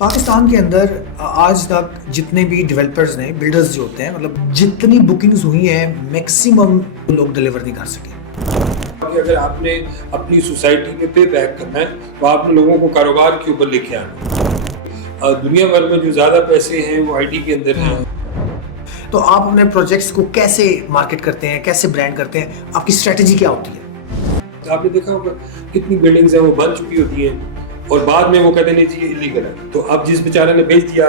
پاکستان کے اندر آج تک جتنے بھی ڈیولپرز ہیں، بلڈرز جو ہوتے ہیں، مطلب جتنی بکنگز ہوئی ہیں میکسیمم لوگ ڈیلیور نہیں کر سکے. اگر آپ نے اپنی سوسائٹی میں پے بیک کرنا ہے تو آپ نے لوگوں کو کاروبار کے اوپر لے کے آنا. دنیا بھر میں جو زیادہ پیسے ہیں وہ آئی ٹی کے اندر ہیں. تو آپ اپنے پروجیکٹس کو کیسے مارکیٹ کرتے ہیں، کیسے برانڈ کرتے ہیں، آپ کی اسٹریٹجی کیا ہوتی ہے؟ آپ نے دیکھا ہوگا کتنی بلڈنگز ہیں وہ بن چکی ہوتی ہیں اور بعد میں وہ کہتے ہیں جی ایلیگل ہے. تو اب جس بیچارے نے بیچ دیا،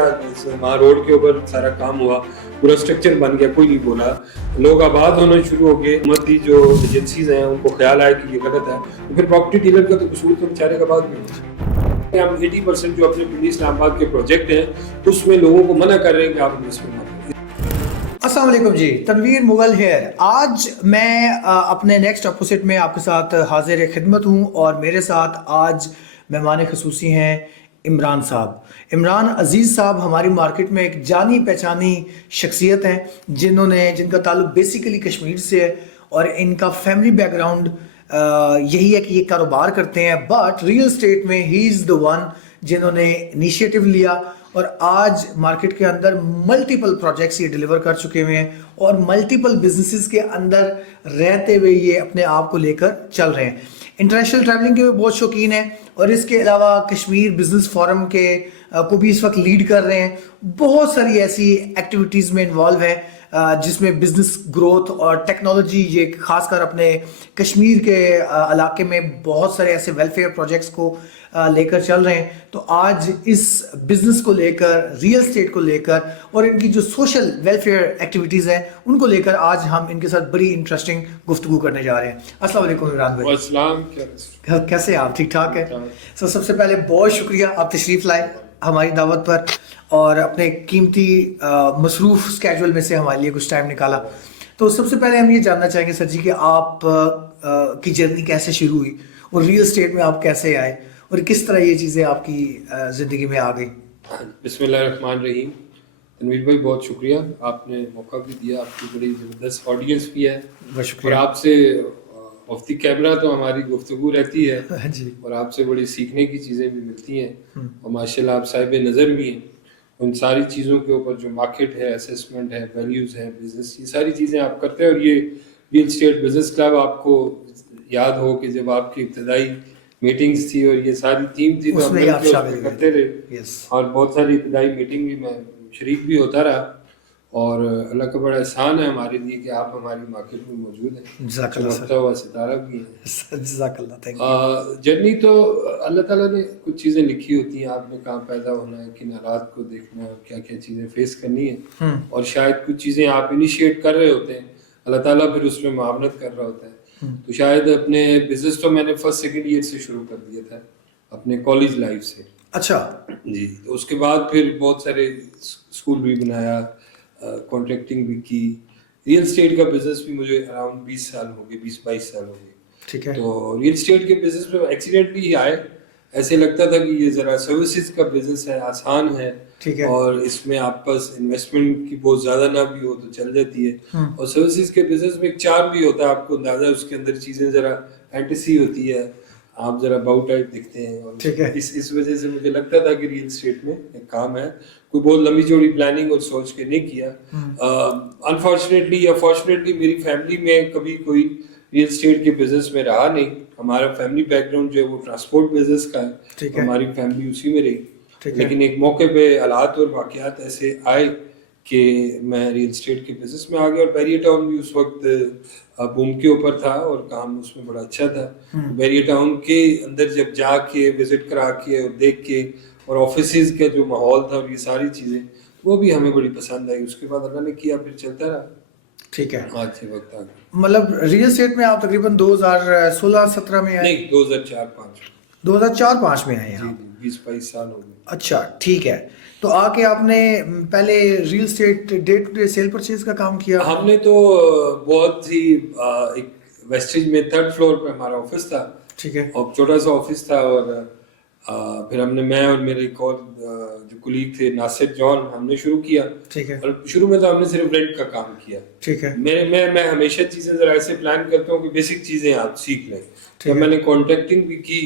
وہاں روڈ کے اوپر سارا کام ہوا، پورا اسٹرکچر بن گیا، کوئی نہیں بولا، لوگ آباد ہونا شروع ہو گئے. حکومتی جو ایجنسیز ہیں ان کو خیال آیا کہ یہ غلط ہے، تو پھر پراپرٹی ڈیلر کا تو قصور تو بیچارے کا بعد میں. ہم 80% جو اپنے پنڈی اسلام آباد کے پروجیکٹ ہیں اس میں لوگوں کو منع کر رہے ہیں کہ آپ انویسٹمنٹ نہ کریں. السلام علیکم جی، تنویر مغل ہیئر. آج میں اپنے نیکسٹ اپوزٹ میں آپ کے ساتھ حاضر خدمت ہوں اور میرے ساتھ آج مہمان خصوصی ہیں عمران صاحب. عمران عزیز صاحب ہماری مارکیٹ میں ایک جانی پہچانی شخصیت ہیں جن کا تعلق بیسیکلی کشمیر سے ہے اور ان کا فیملی بیک گراؤنڈ یہی ہے کہ یہ کاروبار کرتے ہیں، بٹ ریئل اسٹیٹ میں ہی از دا ون جنہوں نے انیشیٹو لیا اور آج مارکیٹ کے اندر ملٹیپل پروجیکٹس یہ ڈیلیور کر چکے ہوئے ہیں اور ملٹیپل بزنسز کے اندر رہتے ہوئے یہ اپنے آپ کو لے کر چل رہے ہیں. انٹرنیشنل ٹریولنگ کے بھی بہت شوقین ہیں اور اس کے علاوہ کشمیر بزنس فورم کے کو بھی اس وقت لیڈ کر رہے ہیں. بہت ساری ایسی ایکٹیویٹیز میں انوالو ہیں جس میں بزنس گروتھ اور ٹیکنالوجی، یہ خاص کر اپنے کشمیر کے علاقے میں بہت سارے ایسے ویلفیئر پروجیکٹس کو لے کر چل رہے ہیں. تو آج اس بزنس کو لے کر، ریئل اسٹیٹ کو لے کر اور ان کی جو سوشل ویلفیئر ایکٹیویٹیز ہیں ان کو لے کر آج ہم ان کے ساتھ بڑی انٹرسٹنگ گفتگو کرنے جا رہے ہیں. السلام علیکم عمران بھائی. السلام. کیسے ہیں آپ؟ ٹھیک ٹھاک ہے؟ سب سے پہلے بہت شکریہ آپ تشریف لائے ہماری دعوت پر اور اپنے قیمتی مصروف اسکیجول میں سے ہمارے لیے کچھ ٹائم نکالا. تو سب سے پہلے ہم یہ جاننا چاہیں گے سر جی کہ آپ کی جرنی کیسے شروع ہوئی اور ریئل اسٹیٹ میں آپ کیسے آئے اور کس طرح یہ چیزیں آپ کی زندگی میں آ گئی. بسم اللہ الرحمن الرحیم. تنویر بھائی بہت شکریہ، آپ نے موقع بھی دیا، آپ کی بڑی زبردست آڈینس بھی ہے اور آپ سے آف دی کیمرہ تو ہماری گفتگو رہتی ہے جی، اور آپ سے بڑی سیکھنے کی چیزیں بھی ملتی ہیں اور ماشاء اللہ آپ صاحب نظر بھی ہیں. ان ساری چیزوں کے اوپر جو مارکیٹ ہے، اسیسمنٹ ہے، ویلیوز ہے، بزنس، یہ ساری چیزیں آپ کرتے ہیں. اور یہ ریئل اسٹیٹ بزنس کلب آپ کو یاد ہو کہ جب آپ کی ابتدائی میٹنگز تھی اور یہ ساری تھیم تھی تو ہم مل کے اس میں کرتے رہے اور بہت ساری ابتدائی میٹنگ بھی میں شریک بھی ہوتا رہا. اور اللہ کا بڑا احسان ہے ہمارے لیے کہ آپ ہماری مارکیٹ میں موجود ہیں. چمکتا ہوا ستارہ بھی ہیں. جزاک اللہ. Thank you. جرنی تو اللہ تعالیٰ نے کچھ چیزیں لکھی ہوتی ہیں، آپ نے کہاں پیدا ہونا ہے، کن حالات کو دیکھنا ہے، کیا کیا چیزیں فیس کرنی ہے اور شاید کچھ چیزیں آپ انیشیٹ کر رہے ہوتے ہیں، اللہ تعالیٰ پھر اس میں معاونت کر رہا ہوتا ہے. تو شاید اپنے بزنس تو میں نے فرسٹ سیکنڈ ایئر سے شروع کر دیا تھا اپنے کالج لائف سے. اچھا جی. تو اس کے بعد پھر بہت سارے اسکول بھی بنایا، کانٹریکٹنگ بھی کی. ریئل اسٹیٹ کا بزنس بھی مجھے اراؤنڈ 20 سال ہو گئے، 20-22 سال ہو گئے. ٹھیک ہے. تو ریئل اسٹیٹ کے بزنس میں ایکسیڈنٹلی ہی آئے. ایسے لگتا تھا کہ یہ ذرا سروسز کا بزنس ہے، آسان ہے اور اس میں آپ پاس انویسٹمنٹ کی بہت زیادہ نہ بھی ہو تو چل جاتی ہے. اور سروسز کے بزنس میں ایک چارم بھی ہوتا ہے، آپ کو اندازہ اس کے اندر چیزیں ذرا فینٹیسی ہوتی ہے، آپ ذرا باؤ ٹائپ دکھتے ہیں اور اس وجہ سے مجھے لگتا تھا کہ ریئل اسٹیٹ میں ایک کام ہے. کوئی بہت لمبی چوڑی پلاننگ اور سوچ کے نہیں کیا. انفارچونیٹلی یا فارچونیٹلی میری فیملی میں کبھی کوئی ریئل اسٹیٹ کے بزنس میں رہا نہیں. ہمارا فیملی بیک گراؤنڈ جو ہے وہ ٹرانسپورٹ بزنس کا ہے، ہماری فیملی اسی میں رہی. لیکن ایک موقع پہ حالات اور واقعات ایسے آئے کہ میں ریئل اسٹیٹ کے بزنس میں آ گیا. اور بیریئر ٹاؤن بھی اس وقت بوم کے اوپر تھا اور کام اس میں بڑا اچھا تھا. بیریئر ٹاؤن کے اندر جب جا کے وزٹ کرا کے اور دیکھ کے اور آفیسز کا جو ماحول تھا اور یہ ساری چیزیں وہ بھی ہمیں بڑی پسند آئی. اس کے بعد اللہ نے کیا پھر چلتا رہا. ٹھیک ہے. آج سے وقت آ گیا. مطلب ریئل اسٹیٹ میں آپ تقریباً 2016-17 میں آئے؟ نہیں، 2004-05. 2004-05 میں آئے ہیں. 20-22 سال ہو گئے. اچھا ٹھیک ہے. تو آ کے آپ نے پہلے real estate day to day sale purchase کا کام کیا؟ ہم نے تو بہت ہی ایک ویسٹیج میں 3rd فلور پہ ہمارا آفس تھا. ٹھیک ہے. اور چھوٹا سا آفس تھا اور پھر ہم نے میں اور میرے ایک اور جو کولیگ تھے ناصر جان، ہم نے شروع کیا. ٹھیک ہے. اور شروع میں تو ہم نے صرف رینٹ کا کام کیا. ٹھیک ہے. میں ہمیشہ چیزیں ذرا ایسے پلان کرتا ہوں کہ بیسک چیزیں آپ سیکھ لیں. جب میں نے کانٹریکٹنگ بھی کی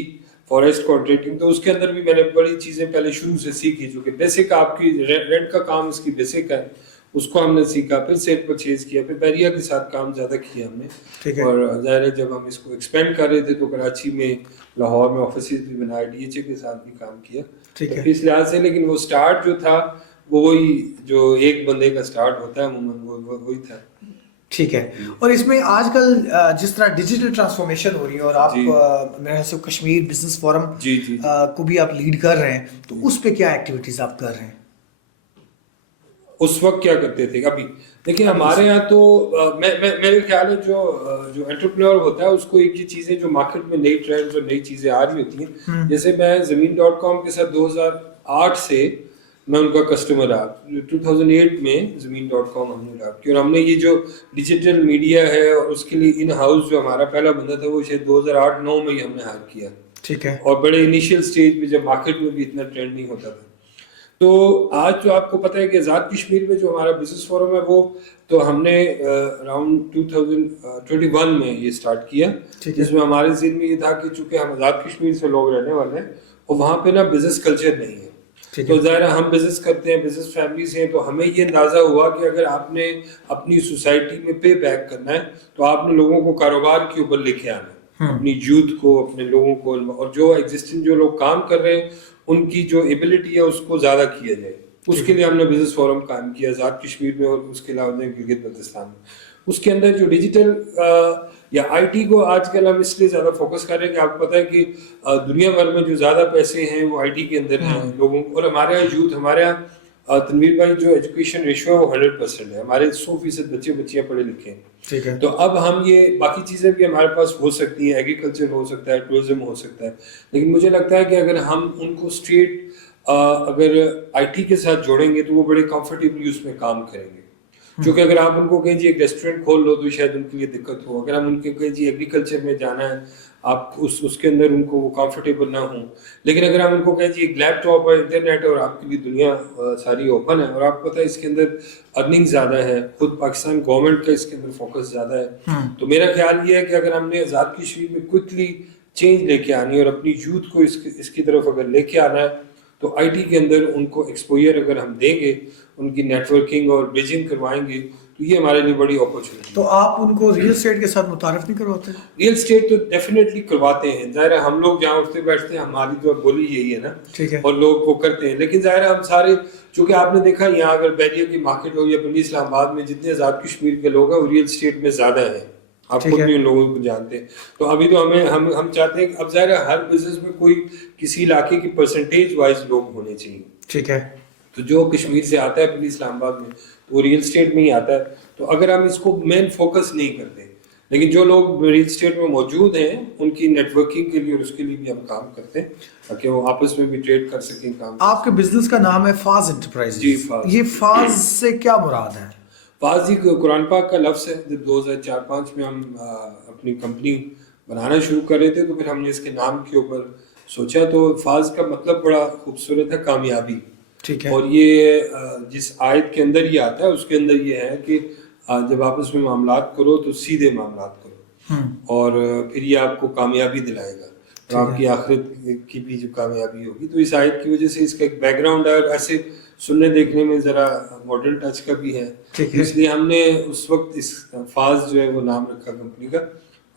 فارسٹ کانٹریکٹنگ. تو اس کے اندر بھی میں نے بڑی چیزیں پہلے شروع سے سیکھی, جو کہ بیسک آپ کی رینٹ کا کام اس کی بیسک ہے, اس کو ہم نے سیکھا. پھر سیل پرچیز کیا, پھر بیریا کے ساتھ کام زیادہ کیا ہم نے. اور ظاہر ہے جب ہم اس کو ایکسپینڈ کر رہے تھے تو کراچی میں, لاہور میں آفیسز بھی بنائے, ڈی ایچ اے کے ساتھ بھی کام کیا اس لحاظ سے. لیکن وہ سٹارٹ جو تھا وہ وہی جو ایک بندے کا سٹارٹ ہوتا ہے عموماً وہی تھا. ٹھیک ہے. اور اس میں آج کل جس طرح ڈیجیٹل ٹرانسفارمیشن ہو رہی ہے, اور آپ میرے خیال سے کشمیر بزنس فورم کو بھی آپ لیڈ کر رہے ہیں, تو اس پہ کیا ایکٹیویٹیز آپ کر رہے ہیں؟ اس وقت کیا کرتے تھے ابھی دیکھیں ہمارے یہاں تو میرے خیال ہے جو انٹرپرینور ہوتا ہے اس کو ایک یہ چیزیں جو مارکیٹ میں نئی ٹرینڈز اور نئی چیزیں آ رہی ہوتی ہیں, جیسے میں زمین.com کے ساتھ 2008 سے میں ان کا کسٹمر رہا. 2008 میں زمین.com ہم نے اڈاپٹ کیا, اور ہم نے یہ جو ڈیجیٹل میڈیا ہے اور اس کے لیے ان ہاؤس جو ہمارا پہلا بندہ تھا وہ شاید 2008-9 میں ہی ہم نے ہائر کیا. ٹھیک ہے. اور بڑے انیشیل سٹیج پہ جب مارکیٹ میں بھی اتنا ٹرینڈ نہیں ہوتا تھا. تو آج جو آپ کو پتہ ہے کہ آزاد کشمیر میں جو ہمارا بزنس فورم ہے وہ تو ہم نے اراؤنڈ 2021 میں یہ سٹارٹ کیا, جس میں ہمارے ذہن میں یہ تھا کہ چونکہ ہم آزاد کشمیر سے لوگ رہنے والے ہیں اور وہاں پہ نا بزنس کلچر نہیں ہے, تو ظاہر ہم بزنس کرتے ہیں, بزنس فیملیز ہیں, تو ہمیں یہ اندازہ ہوا کہ اگر آپ نے اپنی سوسائٹی میں پے بیک کرنا ہے تو آپ نے لوگوں کو کاروبار کے اوپر لے کے آنا ہے, اپنی یوتھ کو, اپنے لوگوں کو, اور جو ایگزسٹنگ جو لوگ کام کر رہے ہیں ان کی جو ایبلٹی ہے اس کو زیادہ کیا جائے. اس کے لیے ہم نے بزنس فورم قائم کیا آزاد کشمیر میں, اور اس کے علاوہ گلگت بلتستان میں. اس کے اندر جو ڈیجیٹل یا آئی ٹی کو آج کل ہم اس لیے زیادہ فوکس کر رہے ہیں کہ آپ کو پتہ ہے کہ دنیا بھر میں جو زیادہ پیسے ہیں وہ آئی ٹی کے اندر ہیں لوگوں, اور ہمارے یہاں یوتھ, ہمارے یہاں تنویر بھائی جو ایجوکیشن ریشو ہے وہ 100% ہے, ہمارے 100% بچے بچیاں پڑھے لکھے ہیں. تو اب ہم یہ باقی چیزیں بھی ہمارے پاس ہو سکتی ہیں, ایگریکلچر ہو سکتا ہے, ٹورزم ہو سکتا ہے, لیکن مجھے لگتا ہے کہ اگر ہم ان کو اسٹریٹ اگر آئی ٹی کے ساتھ جوڑیں گے تو وہ بڑے کمفرٹیبلی اس میں کام کریں گے. کیونکہ اگر آپ ان کو کہیں جی ایک ریسٹورینٹ کھول لو تو شاید ان کے لیے دقت ہو, اگر ہم ان کے کہیں جی ایگریکلچر میں جانا ہے آپ اس کے اندر ان کو وہ کمفرٹیبل نہ ہوں. لیکن اگر ہم ان کو کہیں جی ایک لیپ ٹاپ ہے, انٹرنیٹ ہے, اور آپ کے لیے دنیا ساری اوپن ہے, اور آپ کو پتہ ہے اس کے اندر ارننگ زیادہ ہے, خود پاکستان گورنمنٹ کا اس کے اندر فوکس زیادہ ہے, تو میرا خیال یہ ہے کہ اگر ہم نے آزاد کشمیر میں کوئکلی چینج لے کے آنی ہے اور اپنی یوتھ کو اس کی طرف اگر لے کے آنا ہے تو آئی ٹی کے اندر ان کو ایکسپوئر اگر ہم دیں گے, ان کی نیٹ ورکنگ اور بریجنگ کروائیں گے, تو یہ ہمارے لیے بڑی اپرچونیٹی. تو آپ ان کو ریئل اسٹیٹ کے ساتھ متعارف نہیں کرواتے؟ ریئل اسٹیٹ تو ڈیفینیٹلی کرواتے ہیں, ظاہر ہے ہم لوگ جہاں اٹھتے بیٹھتے ہیں ہماری تو بولی یہی ہے نا, اور لوگ وہ کرتے ہیں. لیکن ظاہر ہے ہم سارے, چونکہ آپ نے دیکھا یہاں اگر بیریا کی مارکیٹ ہو یا پنڈی اسلام آباد میں جتنے آزاد کشمیر کے لوگ ہیں وہ ریئل اسٹیٹ میں زیادہ ہیں, آپ خود بھی ان لوگوں کو جانتے ہیں. تو ابھی تو ہم چاہتے ہیں کہ اب ظاہر ہے ہر بزنس میں کوئی کسی علاقے کی پرسنٹیج وائز لوگ ہونے چاہیے. ٹھیک ہے. تو جو کشمیر سے آتا ہے پنڈی اسلام آباد میں تو وہ ریئل اسٹیٹ میں ہی آتا ہے. تو اگر ہم اس کو مین فوکس نہیں کرتے, لیکن جو لوگ ریئل اسٹیٹ میں موجود ہیں ان کی نیٹ ورکنگ کے لیے اور اس کے لیے بھی ہم کام کرتے ہیں تاکہ وہ آپس میں بھی ٹریڈ کر سکیں کام. آپ کے بزنس کا نام ہے فاز انٹرپرائز. جی فاز. یہ فاز سے کیا مراد ہے؟ فاز جی قرآن پاک کا لفظ ہے. جب 2004-05 میں ہم اپنی کمپنی بنانا شروع کر رہے تھے تو پھر ہم نے اس کے نام کے اوپر سوچا, تو فاز کا مطلب بڑا خوبصورت ہے, کامیابی. ٹھیک ہے. اور یہ جس آیت کے اندر یہ آتا ہے اس کے اندر یہ ہے کہ جب آپ اس میں معاملات کرو تو سیدھے معاملات کرو, اور پھر یہ آپ کو کامیابی دلائے گا, اور آپ کی آخرت کی بھی جو کامیابی ہوگی. تو اس آیت کی وجہ سے اس کا ایک بیک گراؤنڈ ہے, اور ایسے سننے دیکھنے میں ذرا ماڈرن ٹچ کا بھی ہے, اس لیے ہم نے اس وقت اس فاز جو ہے وہ نام رکھا کمپنی کا.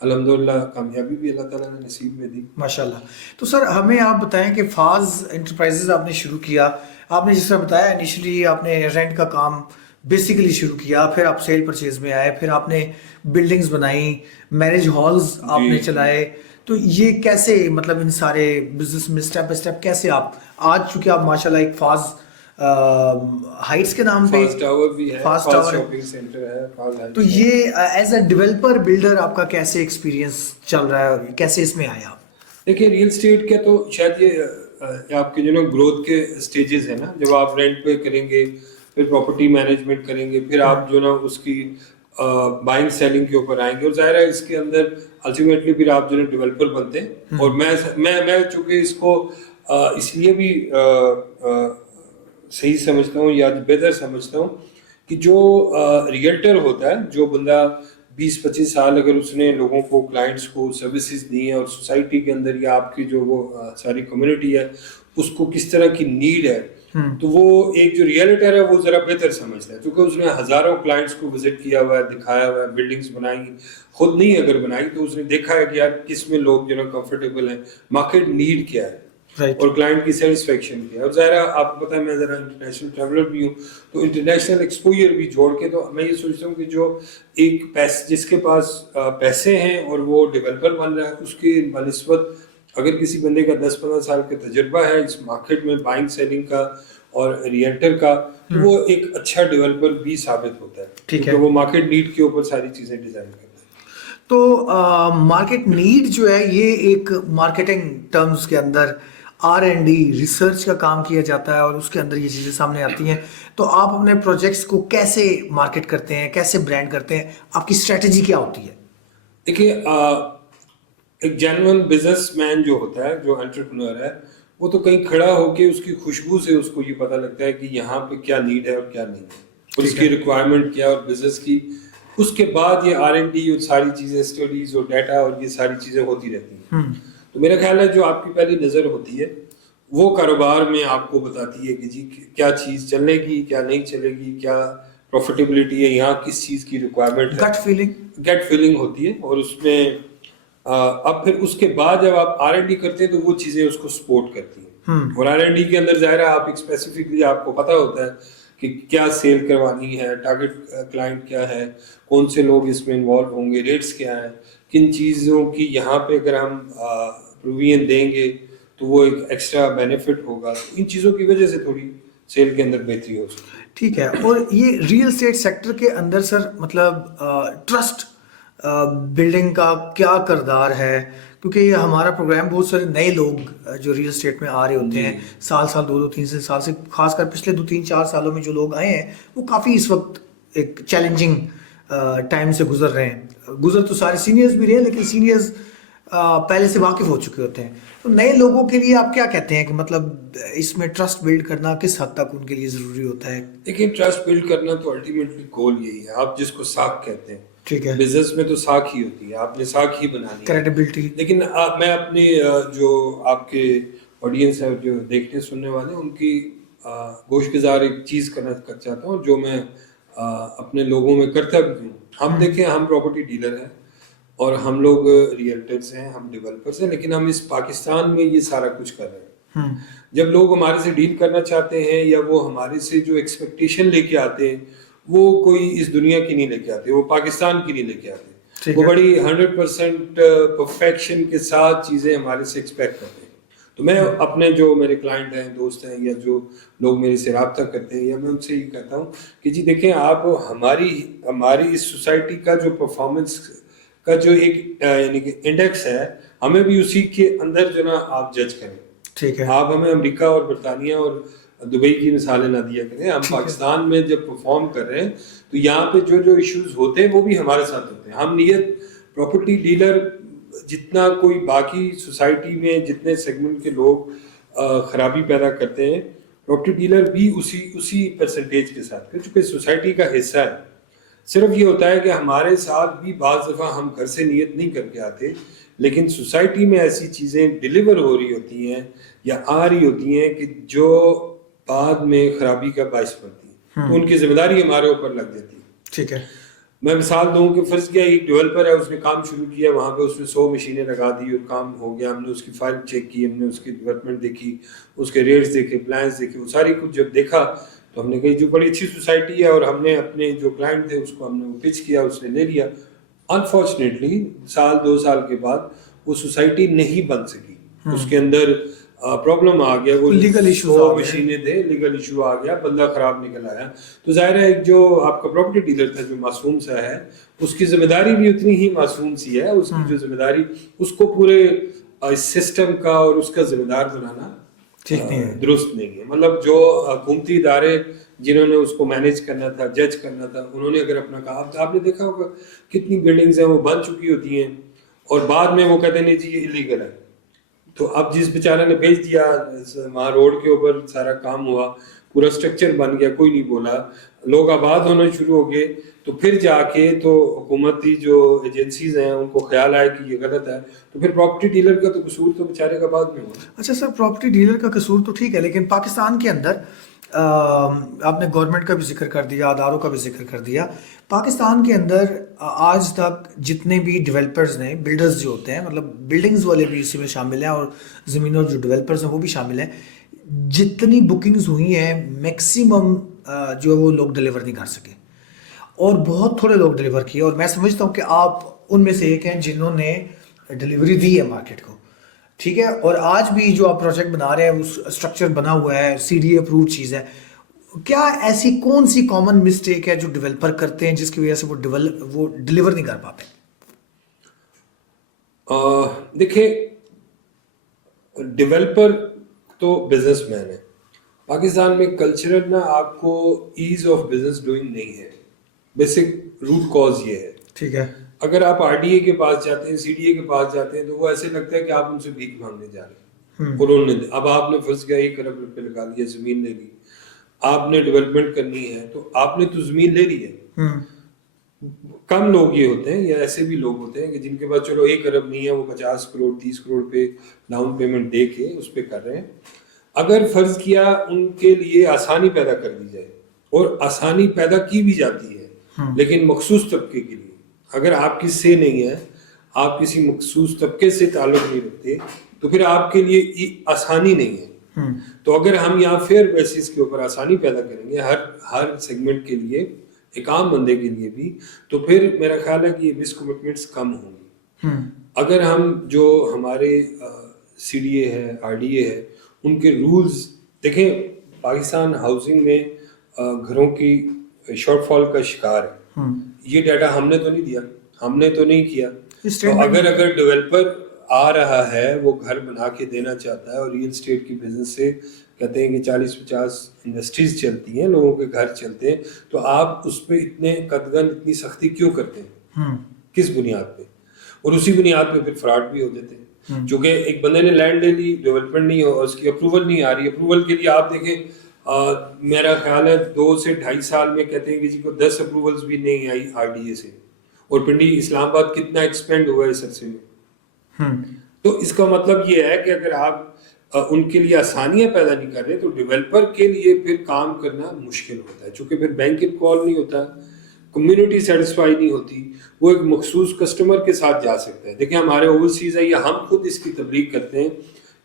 الحمدللہ کامیابی بھی اللہ تعالیٰ نے نصیب میں دی. ماشاءاللہ. تو سر ہمیں آپ بتائیں کہ فاز انٹرپرائزز آپ نے شروع کیا, آپ نے جس طرح بتایا انیشلی آپ نے رینٹ کا کام بیسیکلی شروع کیا, پھر آپ سیل پرچیز میں آئے, پھر آپ نے بلڈنگز بنائیں, میرج ہالز آپ نے چلائے. تو یہ کیسے, مطلب ان سارے بزنس میں اسٹیپ بائی اسٹیپ کیسے آپ آج, چونکہ آپ ماشاءاللہ ایک فاز ہائٹس کے نام پہ فاز ٹاور بھی ہے, فاز شاپنگ سینٹر ہے, فاز. تو یہ ایز اے ڈیولپر بلڈر آپ کا کیسے ایکسپیرینس چل رہا ہے اور کیسے اس میں آئے آپ؟ دیکھیے ریئل اسٹیٹ کے تو شاید یہ آپ کے جو نا گروتھ کے اسٹیجز ہیں نا, جب آپ رینٹ پہ کریں گے, پھر پراپرٹی مینجمنٹ کریں گے, پھر آپ جو نا اس کی بائنگ سیلنگ کے اوپر آئیں گے, اور ظاہر ہے اس کے اندر الٹیمیٹلی پھر آپ جو ہے ڈیولپر بنتے ہیں. اور میں چونکہ اس کو اس لیے بھی صحیح سمجھتا ہوں یا بہتر سمجھتا ہوں کہ جو ریئلٹر ہوتا ہے, جو بندہ 20-25 سال اگر اس نے لوگوں کو کلائنٹس کو سروسز دی ہیں اور سوسائٹی کے اندر یا آپ کی جو وہ ساری کمیونٹی ہے اس کو کس طرح کی نیڈ ہے تو وہ ایک جو ریئلٹر ہے وہ ذرا بہتر سمجھتا ہے کیونکہ اس نے ہزاروں کلائنٹس کو وزٹ کیا ہوا ہے, دکھایا ہوا ہے, بلڈنگس بنائی, خود نہیں اگر بنائی تو اس نے دیکھا ہے کہ یار کس میں لوگ جو ہے کمفرٹیبل ہیں, مارکیٹ نیڈ کیا ہے اور کلائنٹ کی سیٹسفیکشن کیا ہے. اور ظاہر ہے آپ کو پتہ ہے میں ذرا انٹرنیشنل ٹریولر بھی ہوں تو انٹرنیشنل ایکسپوئر بھی جوڑ کے تو میں یہ سوچتا ہوں کہ جو ایک جس کے پاس پیسے ہیں اور وہ ڈیولپر بن رہا ہے اس کی بنسبت اگر کسی بندے کا 10-15 سال کا تجربہ ہے اس مارکیٹ میں بائنگ سیلنگ کا اور ریئلٹر کا تو وہ ایک اچھا ڈیولپر بھی ثابت ہوتا ہے کیونکہ وہ مارکیٹ نیڈ کے اوپر ساری چیزیں ڈیزائن کرتا ہے. تو مارکیٹ نیڈ جو ہے یہ ایک مارکیٹنگ ٹرمز کے اندر R&D ریسرچ کا کام کیا جاتا ہے اور اس کے اندر یہ چیزیں سامنے آتی ہیں. تو آپ اپنے پروجیکٹس کو کیسے مارکیٹ کرتے ہیں, کیسے برانڈ کرتے ہیں, آپ کی اسٹریٹجی کیا ہوتی ہے؟ دیکھیے ایک جینوئن بزنس مین جو ہوتا ہے, جو انٹرپرینور ہے, وہ تو کہیں کھڑا ہو کے اس کی خوشبو سے اس کو یہ پتہ لگتا ہے کہ یہاں پہ کیا نیڈ ہے اور کیا نہیں ہے, اور اس کی ریکوائرمنٹ کیا اور بزنس کی. اس کے بعد یہ R&D اور ساری چیزیں اسٹڈیز اور ڈیٹا اور یہ ساری چیزیں ہوتی رہتی ہیں. تو میرا خیال ہے جو آپ کی پہلی نظر ہوتی ہے وہ کاروبار میں آپ کو بتاتی ہے کہ جی کیا چیز چلنے گی, کیا نہیں چلے گی, کیا پروفیٹیبلٹی ہے, یہاں کس چیز کی ریکوائرمنٹ ہے. گٹ فیلنگ ہوتی ہے. اور اس میں اب پھر اس کے بعد جب آپ R&D کرتے ہیں تو وہ چیزیں اس کو سپورٹ کرتی ہیں. اور R&D کے اندر ظاہر ہے آپ ایک اسپیسیفکلی آپ کو پتہ ہوتا ہے کہ کیا سیل کروانی ہے, ٹارگیٹ کلائنٹ کیا ہے, کون سے لوگ اس میں انوالو ہوں گے, ریٹس کیا ہیں, کن چیزوں کی یہاں پہ اگر ہم پروویژن دیں گے تو وہ ایک ایکسٹرا بینیفٹ ہوگا. ان چیزوں کی وجہ سے تھوڑی سیل کے اندر بہتری ہو سکتی ہے. ٹھیک ہے. اور یہ ریئل اسٹیٹ سیکٹر کے اندر سر مطلب ٹرسٹ بلڈنگ کا کیا کردار ہے؟ کیونکہ یہ ہمارا پروگرام بہت سارے نئے لوگ جو ریئل اسٹیٹ میں آ رہے ہوتے ہیں سال 2-3 سال سے, خاص کر پچھلے 2-3-4 سالوں میں جو لوگ آئے ہیں وہ کافی اس وقت ایک چیلنجنگ ٹائم سے گزر رہے ہیں. گزر تو سارے سینئرز بھی رہے ہیں لیکن سینئرز پہلے سے واقف ہو چکے ہوتے ہیں. تو نئے لوگوں کے لیے آپ کیا کہتے ہیں کہ مطلب اس میں ٹرسٹ بلڈ کرنا کس حد تک ان کے لیے ضروری ہوتا ہے؟ لیکن ٹرسٹ بلڈ کرنا تو الٹیمیٹلی گول یہی ہے, آپ جس کو ساکھ کہتے ہیں. ٹھیک ہے. بزنس میں تو ساکھ ہی ہوتی ہے, آپ نے ساکھ ہی بنانی ہے, کریڈیبلٹی. لیکن میں اپنی جو آپ کے آڈینس ہے جو دیکھنے سننے والے ہیں ان کی گوشت گزار ایک چیز کرنا چاہتا ہوں جو میں اپنے لوگوں میں کرتا بھی ہوں. ہم دیکھیں ہم پراپرٹی ڈیلر ہیں اور ہم لوگ ریئلٹرز ہیں, ہم ڈیولپرز ہیں, لیکن ہم اس پاکستان میں یہ سارا کچھ کر رہے ہیں. جب لوگ ہمارے سے ڈیل کرنا چاہتے ہیں یا وہ ہمارے سے جو ایکسپیکٹیشن لے کے آتے ہیں وہ کوئی اس دنیا کی نہیں لے کے آتے, وہ پاکستان کی نہیں لے کے آتے. وہ بڑی 100% پرفیکشن کے ساتھ چیزیں ہمارے سے ایکسپیکٹ کرتے ہیں. تو میں اپنے جو میرے کلائنٹ ہیں, دوست ہیں, یا جو لوگ میرے سے رابطہ کرتے ہیں, یا میں ان سے یہ کہتا ہوں کہ جی دیکھیں آپ ہماری اس سوسائٹی کا جو پرفارمنس کا جو ایک یعنی کہ انڈیکس ہے, ہمیں بھی اسی کے اندر جو نا آپ جج کریں. ٹھیک ہے. آپ ہمیں امریکہ اور برطانیہ اور دبئی کی مثالیں نہ دیا کریں. ہم پاکستان میں جب پرفارم کر رہے ہیں تو یہاں پہ جو ایشوز ہوتے ہیں وہ بھی ہمارے ساتھ ہوتے ہیں. ہم نیت پراپرٹی ڈیلر جتنا کوئی باقی سوسائٹی میں جتنے سیگمنٹ کے لوگ خرابی پیدا کرتے ہیں, پراپرٹی ڈیلر بھی اسی پرسنٹیج کے ساتھ, چونکہ سوسائٹی کا حصہ ہے. صرف یہ ہوتا ہے کہ ہمارے ساتھ بھی بعض دفعہ ہم گھر سے نیت نہیں کر کے آتے, لیکن سوسائٹی میں ایسی چیزیں ڈیلیور ہو رہی ہوتی ہیں یا آ رہی ہوتی ہیں کہ جو بعد میں خرابی کا باعث بنتی ہیں, تو ان کی ذمہ داری ہمارے اوپر لگ جاتی ہے. ٹھیک ہے. میں مثال دوں کہ فرض کیا ایک ڈیولپر ہے, اس نے کام شروع کیا, وہاں پہ اس نے 100 مشینیں لگا دی اور کام ہو گیا. ہم نے اس کی فائل چیک کی, ہم نے اس کی ڈیولپمنٹ دیکھی, اس کے ریٹس دیکھے, پلانس دیکھے, وہ ساری کچھ جب دیکھا تو ہم نے کہی جو بڑی اچھی سوسائٹی ہے, اور ہم نے اپنے جو کلائنٹ تھے اس کو ہم نے وہ پچ کیا, اس نے لے لیا. انفارچونیٹلی 1-2 سال کے بعد وہ سوسائٹی نہیں بن سکی, اس کے اندر پرابلم آ گیا, وہ لیگل ایشو مشینیں تھے, لیگل ایشو آ گیا, بندہ خراب نکل آیا. تو ظاہر ہے جو آپ کا پراپرٹی ڈیلر تھا جو معصوم سا ہے, اس کی ذمہ داری بھی اتنی ہی معصوم سی ہے. اس کی جو ذمہ داری, اس کو پورے سسٹم کا اور اس کا ذمہ دار بنانا درست نہیں ہے. مطلب جو حکومتی ادارے جنہوں نے اس کو مینیج کرنا تھا, جج کرنا تھا, انہوں نے اگر اپنا کہا, آپ نے دیکھا ہوگا کتنی بلڈنگز ہیں وہ بن چکی ہوتی ہیں اور بعد میں وہ کہتے ہیں جی یہ الیگل ہے. تو اب جس بیچارے نے بھیج دیا وہاں روڈ کے اوپر سارا کام ہوا, پورا اسٹرکچر بن گیا, کوئی نہیں بولا, لوگ آباد ہونا شروع ہو گئے, تو پھر جا کے تو حکومتی جو ایجنسیز ہیں ان کو خیال آیا کہ یہ غلط ہے, تو پھر پراپرٹی ڈیلر کا تو قصور تو بیچارے کا بعد میں ہوا. اچھا سر, پراپرٹی ڈیلر کا قصور تو ٹھیک ہے, لیکن پاکستان کے اندر آپ نے گورنمنٹ کا بھی ذکر کر دیا, اداروں کا بھی ذکر کر دیا. پاکستان کے اندر آج تک جتنے بھی ڈیولپرز نے, بلڈرز جو ہوتے ہیں, مطلب بلڈنگز والے بھی اسی میں شامل ہیں اور زمینوں جو ڈیولپرز ہیں وہ بھی شامل ہیں, جتنی بکنگز ہوئی ہیں میکسیمم جو ہے وہ لوگ ڈیلیور نہیں کر سکے, اور بہت تھوڑے لوگ ڈیلیور کیے, اور میں سمجھتا ہوں کہ آپ ان میں سے ایک ہیں جنہوں نے ڈیلیوری دی ہے مارکیٹ کو, ٹھیک ہے. اور آج بھی جو آپ پروجیکٹ بنا رہے ہیں اس اسٹرکچر بنا ہوا ہے, سی ڈی اے اپرووڈ چیز ہے. کیا ایسی کون سی کامن مسٹیک ہے جو ڈیولپر کرتے ہیں جس کی وجہ سے وہ ڈیلیور نہیں کر پاتے؟ دیکھیں, ڈیولپر تو بزنس مین ہے. پاکستان میں کلچرل نا آپ کو ایز آف بزنس ڈوئنگ نہیں ہے. بیسک روٹ کاز یہ ہے, ٹھیک ہے. اگر آپ آر ڈی اے کے پاس جاتے ہیں, سی ڈی اے کے پاس جاتے ہیں, تو وہ ایسے لگتا ہے کہ آپ ان سے بھیک مانگنے جا رہے ہیں. انہوں نے اب آپ نے فرض کیا 1 ارب روپے لگا لیا, زمین لے لی, آپ نے ڈیولپمنٹ کرنی ہے, تو آپ نے تو زمین لے لی ہے. کم لوگ یہ ہوتے ہیں, یا ایسے بھی لوگ ہوتے ہیں کہ جن کے پاس چلو 1 ارب نہیں ہے, وہ 50 کروڑ 30 کروڑ پہ ڈاؤن پیمنٹ دے کے اس پہ کر رہے ہیں. اگر فرض کیا ان کے لیے آسانی پیدا کر دی جائے, اور آسانی پیدا کی بھی جاتی ہے لیکن مخصوص طبقے کے لیے, اگر آپ کی سے نہیں ہے, آپ کسی مخصوص طبقے سے تعلق نہیں رکھتے, تو پھر آپ کے لیے آسانی نہیں ہے. تو اگر ہم یہاں فیئر بیسس کے اوپر آسانی پیدا کریں گے ہر سیگمنٹ کے لیے, ایک عام بندے کے لیے بھی, تو پھر میرا خیال ہے کہ یہ مس کمٹمنٹس کم ہوں گی. اگر ہم جو ہمارے سی ڈی اے ہے, آر ڈی اے ہے, ان کے رولز دیکھیں, پاکستان ہاؤسنگ میں گھروں کی شارٹ فال کا شکار ہے. یہ ڈیٹا ہم نے تو نہیں دیا, ہم نے تو نہیں کیا. تو اگر ڈیولپر آ رہا ہے, وہ گھر بنا کے دینا چاہتا ہے, اور ریئل اسٹیٹ کی بزنس سے کہتے ہیں کہ 40-50 انڈسٹریز چلتی ہیں, لوگوں کے گھر چلتے ہیں, تو آپ اس پہ اتنے قدغن اتنی سختی کیوں کرتے ہیں, کس بنیاد پہ؟ اور اسی بنیاد پہ پھر فراڈ بھی ہو جاتے ہیں. چونکہ ایک بندے نے لینڈ لے لی, ڈیولپمنٹ نہیں ہو, اس کی اپروول نہیں آ رہی. اپروول کے لیے آپ دیکھیں, میرا خیال ہے 2 سے 2.5 سال میں کہتے ہیں کہ جی کو 10 اپروولز بھی نہیں آئی آر ڈی اے سے, اور پنڈی اسلام آباد کتنا ایکسپینڈ ہوا ہے اس عرصے میں. تو اس کا مطلب یہ ہے کہ اگر آپ ان کے لیے آسانیاں پیدا نہیں کر رہے, تو ڈیولپر کے لیے پھر کام کرنا مشکل ہوتا ہے, چونکہ پھر بینک کال نہیں ہوتا, کمیونٹی سیٹسفائی نہیں ہوتی, وہ ایک مخصوص کسٹمر کے ساتھ جا سکتا ہے. دیکھیں ہمارے اوورسیز ہے, یا ہم خود اس کی تبلیغ کرتے ہیں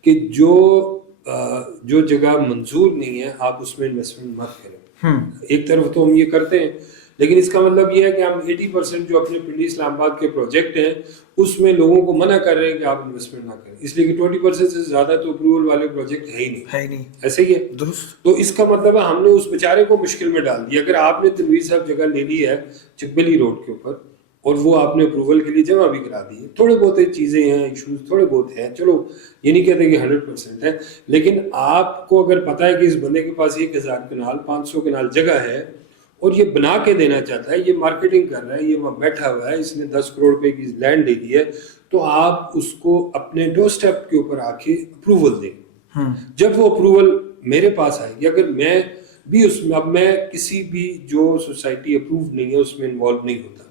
کہ جو جگہ منظور نہیں ہے آپ اس میں انویسٹمنٹ مت کریں. ایک طرف تو ہم یہ کرتے ہیں, لیکن اس کا مطلب یہ ہے کہ ہم 80% جو اپنے پنڈی اسلام آباد کے پروجیکٹ ہیں اس میں لوگوں کو منع کر رہے ہیں کہ آپ انویسٹمنٹ نہ کریں, اس لیے کہ 20% سے زیادہ تو اپروول والے پروجیکٹ ہے ہی نہیں. ایسے ہی ہے درست. تو اس کا مطلب ہے ہم نے اس بیچارے کو مشکل میں ڈال دیا. اگر آپ نے تنویر صاحب جگہ لے لی ہے چکبلی روڈ کے اوپر, اور وہ آپ نے اپروول کے لیے جمع بھی کرا دی ہے, تھوڑے بہت چیزیں ہیں, ایشوز تھوڑے بہت ہیں, چلو یہ نہیں کہتے کہ 100% ہے, لیکن آپ کو اگر پتا ہے کہ اس بندے کے پاس 1000 کنال 500 کنال جگہ ہے, اور یہ بنا کے دینا چاہتا ہے, یہ مارکیٹنگ کر رہا ہے, یہ وہاں بیٹھا ہوا ہے, اس نے 10 کروڑ روپے کی لینڈ لے لی ہے, تو آپ اس کو اپنے ڈور سٹیپ کے اوپر آ کے اپروول دیں. جب وہ اپروول میرے پاس آئے گی, اگر میں بھی اس میں, اب میں کسی بھی جو سوسائٹی اپروو نہیں ہے اس میں انوالو نہیں ہوتا,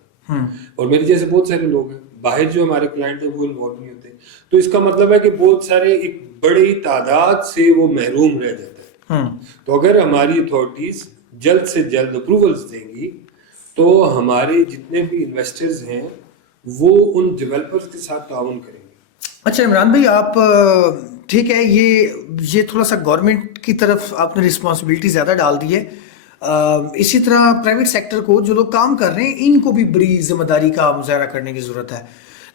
اور میرے جیسے بہت سارے لوگ ہیں باہر جو ہمارے کلائنٹ ہیں وہ انوالو نہیں ہوتے, تو اس کا مطلب ہے کہ بہت سارے ایک بڑی تعداد سے وہ محروم رہ جاتا ہے. تو اگر ہماری اتھارٹیز جلد سے جلد اپروولز دیں گی, تو ہمارے جتنے بھی انویسٹرز ہیں وہ ان ڈیولپرز کے ساتھ تعاون کریں گے. اچھا عمران بھائی, آپ ٹھیک ہے, یہ تھوڑا سا گورنمنٹ کی طرف آپ نے رسپانسبلٹی زیادہ ڈال دی ہے, اسی طرح پرائیویٹ سیکٹر کو جو لوگ کام کر رہے ہیں ان کو بھی بڑی ذمہ داری کا مظاہرہ کرنے کی ضرورت ہے.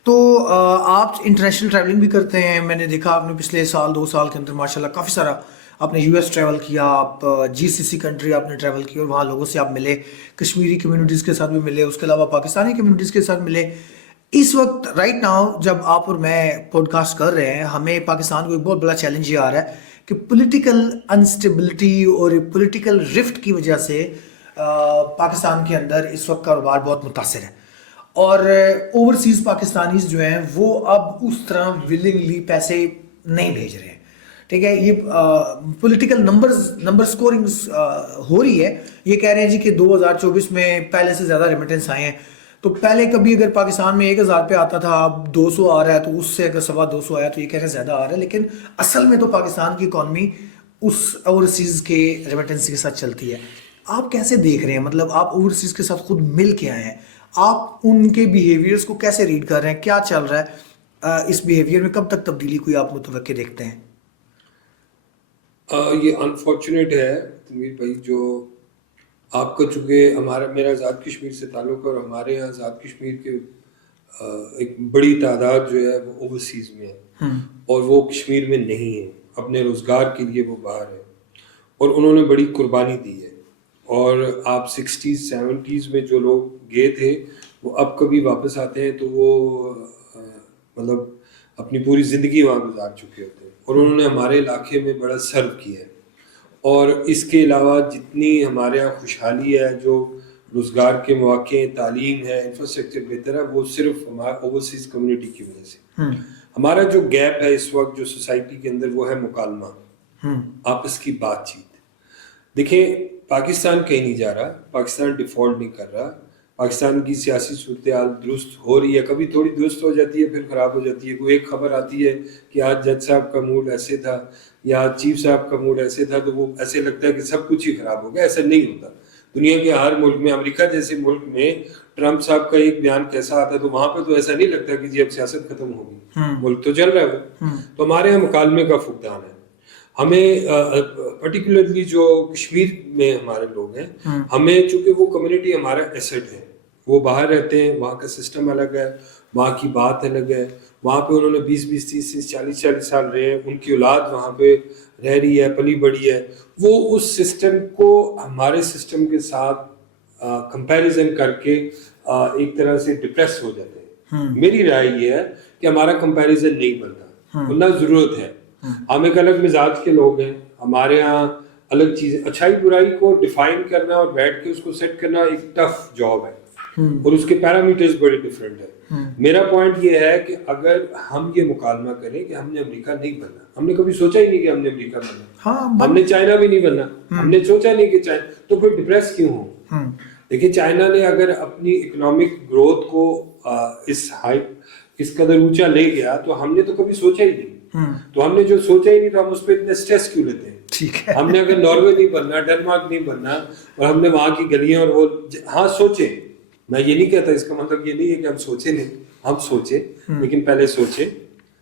تو آپ انٹرنیشنل ٹریولنگ بھی کرتے ہیں, میں نے دیکھا آپ نے پچھلے 2 سال کے اندر ماشاءاللہ کافی سارا آپ نے یو ایس ٹریول کیا, آپ جی سی سی کنٹری آپ نے ٹریول کی, اور وہاں لوگوں سے آپ ملے, کشمیری کمیونٹیز کے ساتھ بھی ملے, اس کے علاوہ پاکستانی کمیونٹیز کے ساتھ ملے. اس وقت رائٹ ناؤ جب آپ اور میں پوڈ کاسٹ کر رہے ہیں, ہمیں پاکستان کو ایک بہت بڑا چیلنج یہ آ رہا ہے کہ پولیٹیکل انسٹیبلٹی اور پولیٹیکل رفٹ کی وجہ سے پاکستان کے اندر اس وقت کاروبار بہت متاثر ہے, اور اوورسیز پاکستانیز جو ہیں وہ اب اس طرح ولنگلی پیسے نہیں بھیج رہے ہیں. ٹھیک ہے, یہ پولیٹیکل نمبر سکورنگ ہو رہی ہے. یہ کہہ رہے ہیں جی کہ 2024 میں پہلے سے زیادہ ریمیٹنس آئے ہیں. تو پہلے کبھی اگر پاکستان میں 1000 پہ آتا تھا, اب 200 آ رہا ہے, تو اس سے اگر 225 آیا تو یہ کہہ رہے ہیں زیادہ آ رہا ہے. لیکن اصل میں تو پاکستان کی اکانومی اس اوورسیز کے ریمیٹنس کے ساتھ چلتی ہے. آپ کیسے دیکھ رہے ہیں, مطلب آپ اوورسیز کے ساتھ خود مل کے آئے ہیں, آپ ان کے بیہیویئرس کو کیسے ریڈ کر رہے ہیں, کیا چل رہا ہے اس بیہیویئر میں, کب تک تبدیلی کوئی آپ متوقع دیکھتے ہیں؟ یہ انفارچونیٹ ہے تنویر بھائی, جو آپ کا چونکہ میرا آزاد کشمیر سے تعلق ہے, اور ہمارے یہاں آزاد کشمیر کے ایک بڑی تعداد جو ہے وہ اوورسیز میں ہے, اور وہ کشمیر میں نہیں ہے, اپنے روزگار کے لیے وہ باہر ہے, اور انہوں نے بڑی قربانی دی ہے. اور آپ 60s 70s میں جو لوگ گئے تھے وہ اب کبھی واپس آتے ہیں تو وہ مطلب اپنی پوری زندگی وہاں گزار چکے ہوتے ہیں, اور انہوں نے ہمارے علاقے میں بڑا سرو کیا ہے. اور اس کے علاوہ جتنی ہمارے یہاں خوشحالی ہے, جو روزگار کے مواقع, تعلیم ہے, انفراسٹرکچر بہتر ہے, وہ صرف ہمارا اوورسیز کمیونٹی کی وجہ سے. ہمارا جو گیپ ہے اس وقت جو سوسائٹی کے اندر, وہ ہے مکالمہ, آپس کی بات چیت. دیکھیں, پاکستان کہیں نہیں جا رہا, پاکستان ڈیفالٹ نہیں کر رہا, پاکستان کی سیاسی صورتحال درست ہو رہی ہے, کبھی تھوڑی درست ہو جاتی ہے پھر خراب ہو جاتی ہے. کوئی ایک خبر آتی ہے کہ آج جج صاحب کا موڈ ایسے تھا یا چیف صاحب کا موڈ ایسے تھا, تو وہ ایسے لگتا ہے کہ سب کچھ ہی خراب ہو گیا. ایسا نہیں ہوتا. دنیا کے ہر ملک میں, امریکہ جیسے ملک میں ٹرمپ صاحب کا ایک بیان کیسا آتا ہے تو وہاں پہ تو ایسا نہیں لگتا کہ جی اب سیاست ختم ہوگی, ملک تو چل رہا ہے. تو ہمارے یہاں مکالمے کا فقدان ہے. ہمیں پرٹیکولرلی جو کشمیر میں ہمارے لوگ ہیں, ہمیں چونکہ وہ کمیونٹی ہمارا ایسٹ ہے, وہ باہر رہتے ہیں, وہاں کا سسٹم الگ ہے, وہاں کی بات الگ ہے, وہاں پہ انہوں نے 20 30 40 سال رہے ہیں, ان کی اولاد وہاں پہ رہ رہی ہے, پلی بڑی ہے. وہ اس سسٹم کو ہمارے سسٹم کے ساتھ کمپیریزن کر کے ایک طرح سے ڈپریس ہو جاتے ہیں. میری رائے یہ ہے کہ ہمارا کمپیریزن نہیں بنتا, ورنہ ضرورت ہے. ہم ایک الگ مزاج کے لوگ ہیں, ہمارے ہاں الگ چیزیں, اچھائی برائی کو ڈیفائن کرنا اور بیٹھ کے اس کو سیٹ کرنا ایک ٹف جاب ہے, اور اس کے پیرامیٹرز بڑے ڈفرینٹ ہیں. میرا پوائنٹ یہ ہے کہ اگر ہم یہ مکالمہ کریں کہ ہم نے امریکہ نہیں بننا, ہم نے کبھی سوچا ہی نہیں کہ ہم نے امریکہ بننا, ہم نے چائنا بھی نہیں بننا, ہم نے سوچا نہیں کہ چائنا, تو پھر ڈپریس کیوں ہوں؟ دیکھیں, چائنا نے اگر اپنی اکنامک گروتھ کو اس قدر اونچا لے گیا تو ہم نے تو کبھی سوچا ہی نہیں. تو ہم نے جو سوچا ہی نہیں تو ہم اس پہ اتنے سٹریس کیوں لیتے ہیں؟ ہم نے اگر ناروے نہیں بننا, ڈنمارک نہیں بننا, اور ہم نے وہاں کی گلیاں اور وہ, ہاں سوچیں, میں یہ نہیں کہتا, اس کا مطلب یہ نہیں ہے کہ ہم سوچے نہیں, ہم سوچے, لیکن پہلے سوچے